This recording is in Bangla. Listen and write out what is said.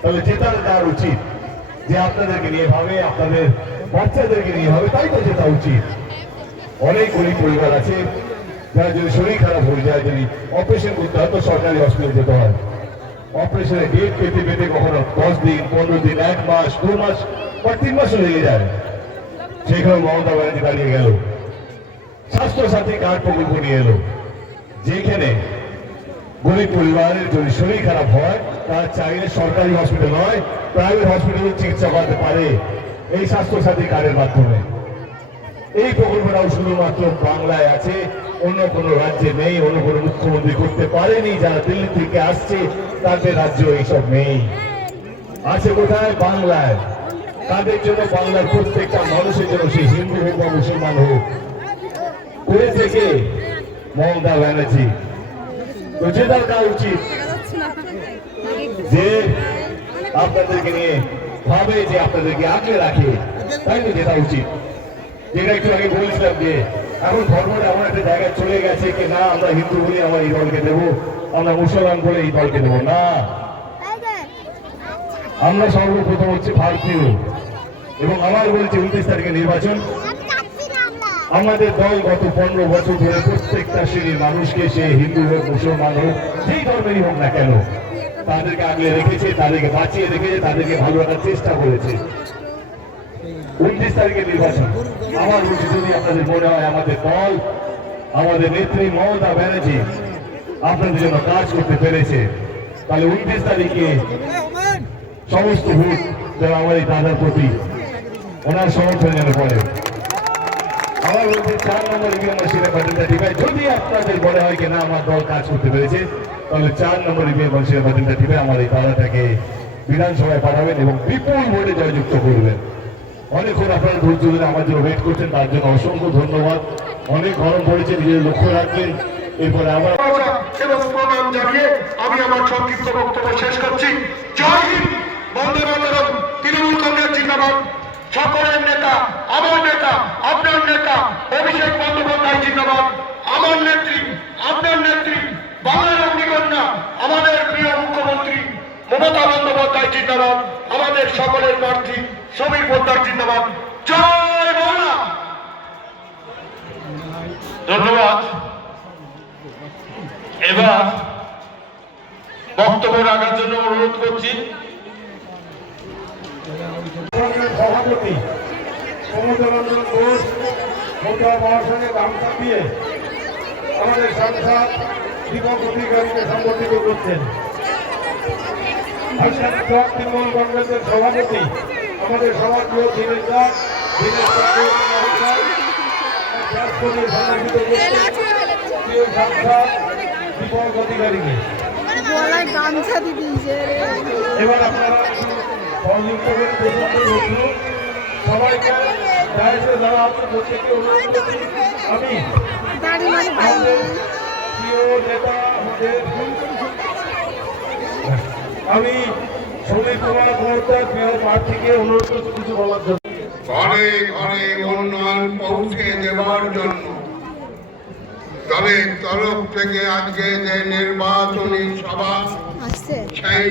তাহলে জেতার তার উচিত যে আপনাদেরকে নিয়ে ভাবে, আপনাদের বাচ্চাদেরকে নিয়ে ভাবে, তাই তো জেতা উচিত। অনেক গরিব পরিবার আছে যারা যদি শরীর খারাপ হয়ে যায়, যদি অপারেশন করতে হয় তো সরকারি হসপিটালে যেতে হয়। অপারেশনের ডেট পেতে পেতে কখনো 10 দিন, 15 দিন, 1 মাস, 2 মাস বা 3 মাসও লেগে যায়। সেখানে মমতা ব্যানার্জি দাঁড়িয়ে গেল, স্বাস্থ্য সাথী কার্ড প্রকল্প নিয়ে এলো, যেখানে গরিব পরিবারের যদি শরীর খারাপ হয় তারা চাইলে সরকারি হসপিটাল নয়, প্রাইভেট হসপিটালে চিকিৎসা করাতে পারে এই স্বাস্থ্য সাথী কার্ডের মাধ্যমে। এই প্রকল্পটাও শুধুমাত্র বাংলায় আছে, অন্য কোনো রাজ্যে নেই, অন্য কোনো মুখ্যমন্ত্রী করতে পারেনি। যারা দিল্লি থেকে আসছে তাদের রাজ্য এইসব নেই, আছে কোথায়? বাংলায়। তাদের জন্য বাংলার প্রত্যেকটা মানুষের জন্য, সে হিন্দু হোক বা মুসলমান হোক, করে থেকে মমতা ব্যানার্জি। তো জেতার কাজ উচিত যে আপনাদেরকে নিয়ে ভাবে, যে আপনাদেরকে আগলে রাখে, তাই তো জেতা উচিত। যেটা একটু আগে বলছিলাম যে এখন ধর্মটা এমন একটা জায়গায় চলে গেছে কি না, আমরা হিন্দু বলি আমরা এই দলকে দেবো, আমরা মুসলমান বলে এই দলকে দেবো না। আমরা সর্বপ্রথম হচ্ছে ভারতীয়, এবং আমার বলছে 29 তারিখে নির্বাচন। আমাদের দল গত 15 বছর ধরে প্রত্যেকটা শ্রেণীর মানুষকে, সে হিন্দু হোক মুসলমান হোক যেই ধর্মেরই হোক না কেন, তাদেরকে আগলে রেখেছে, তাদেরকে বাঁচিয়ে রেখেছে, তাদেরকে ভালো রাখার চেষ্টা করেছে। 29 তারিখে নির্বাচন। আমার বলছি, যদি আপনাদের মনে হয় আমাদের দল, আমাদের নেত্রী মমতা ব্যানার্জি আপনাদের জন্য কাজ করতে পেরেছে, তাহলে 29 তারিখে সমস্ত ভোট যারা আমার এই দাদার প্রতি ওনার সমর্থন যেন পড়ে। আমার বলতে 4 নম্বর ইভিএম মেশিনে বাটনটা টিপায়। যদি আপনাদের মনে হয় কি না আমার দল কাজ করতে পেরেছে, তাহলে 4 নম্বর ইভিএম মেশিনে বাটনটা টিপে আমার এই দাদাটাকে বিধানসভায় পাঠাবেন এবং বিপুল ভোটে জয়যুক্ত করবেন। অনেকক্ষণ আপনারা ধৈর্য ধরে আমার জন্য ওয়েট করছেন, তার জন্য অসংখ্য ধন্যবাদ। অনেক গরম পড়েছে, নিজের লক্ষ্য রাখবেন। এরপরে আমার প্রণাম জানিয়ে আমি আমার সংক্ষিপ্ত বক্তব্য শেষ করছি। জয় হিন্দ, বন্দে মাতরম, তৃণমূল কংগ্রেস জিন্দাবাদ। সকলের নেতা, আমার নেতা, আপনার নেতা অভিষেক বন্দ্যোপাধ্যায় জিন্দাবাদ। আমার নেত্রী, আপনার নেত্রী, বাংলার অগ্নিকন্যা, আমাদের প্রিয় মুখ্যমন্ত্রী মমতা বন্দ্যোপাধ্যায় জিন্দাবাদ। আমাদের সকলের প্রার্থী সমীর পোদ্দার জিন্দাবাদ। জয় বাংলা। ধন্যবাদ। এবার বক্তব্য রাখার জন্য অনুরোধ করছি সভাপতি সমুদ্ররঞ্জন ঘোষ মহাসংঘে গামছা দিয়ে আমাদের সাংসদ দীপক অধিকারীকে সম্বোধিত করছেন। তৃণমূল কংগ্রেসের সভাপতি আমাদের সভাপ্রিয় দীপক অধিকারীকে। এবার আপনারা সংযুক্ত করে সবাইকে যারা আপনার প্রত্যেকে আমি আমাদের প্রিয় নেতা, আমি সমীর কুমার মহোদয় প্রিয় প্রার্থীকে অনুরোধ করছি কিছু বলার জন্য। ঘরে ঘরে উন্নয়ন পৌঁছে দেওয়ার জন্য দলের তরফ থেকে আজকে যে নির্বাচনী সভা, সেই